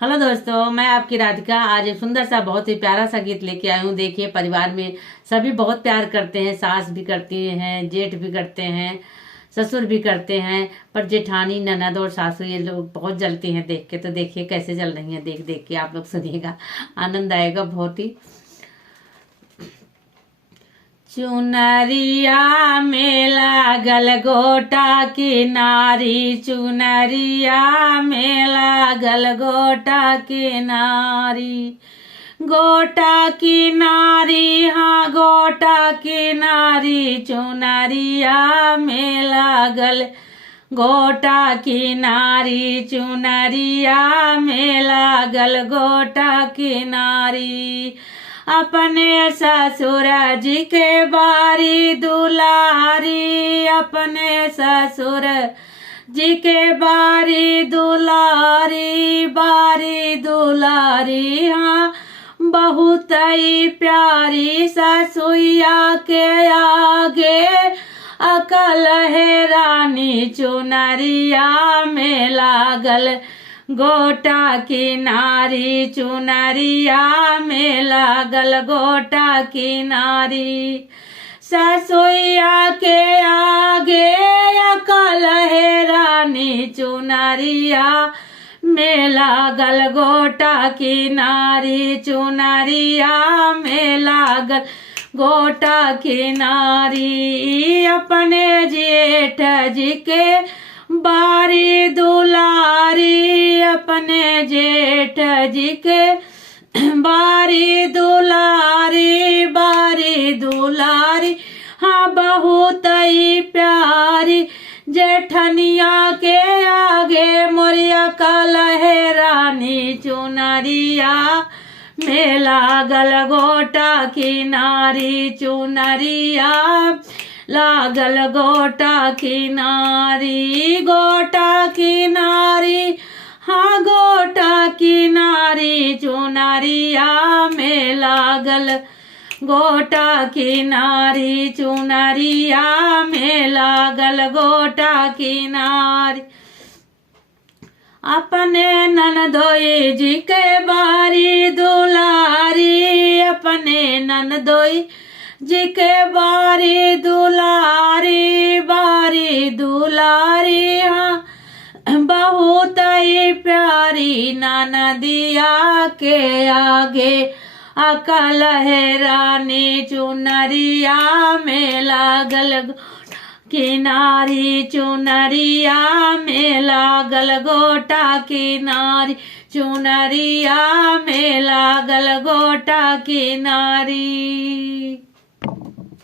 Hello दोस्तों, मैं आपकी राधिका आज एक सुंदर सा बहुत ही प्यारा सा गीत लेके आई हूँ। देखिए, परिवार में सभी बहुत प्यार करते हैं, सास भी करती हैं, जेठ भी करते हैं, ससुर भी करते हैं, पर जेठानी, ननद और सासू ये लोग बहुत जलती हैं देख के। तो देखिए कैसे जल रही हैं, देख देख के आप लोग सुनिएगा, आनंद आएगा बहुत ही। चुनरिया में लागल गोटा की नारी, चुनरिया में लागल गोटा की नारी, गोटा की नारी, हाँ गोटा की नारी, चुनरिया में लागल गोटा की नारी, चुनरिया में लागल गोटा की नारी। अपने ससुर जी के बारी दुलारी, अपने ससुर जी के बारी दुलारी, बारी दुलारी, हाँ बहुत ही प्यारी। ससुइया के आगे अकल है रानी, चुनरिया में लागल गोटा की नारी, चुनरिया में लागल गोटा की नारी। ससुइया के आगे अकल है रानी, चुनरिया में लागल गोटा की नारी, चुनरिया में लागल गोटा की नारी। अपने जेठ जी के बारी दुलारी, अपने जेठ जी के बारी दुलारी, बारी दुलारी, हाँ बहुत ही प्यारी। जेठनिया के आगे मोरिया काल है रानी, चुनरिया में लागल गोटा की नारी, चुनरिया लागल गोटा की नारी, गोटा की नारी, हाँ गोटा की नारी, चुनरिया में लागल गोटा की नारी, चुनरिया में लागल गोटा की नारी। अपने ननदोई जी के बारी दुलारी, अपने ननदोई जी के बारी दुलारी, बारी दुलारी, हाँ बहुत ही प्यारी। ननदिया के आगे अकल है रानी, चुनरिया में लागल की नारी, चुनरिया में लागल गोटा की नारी, चुनरिया में लागल गोटा की नारी।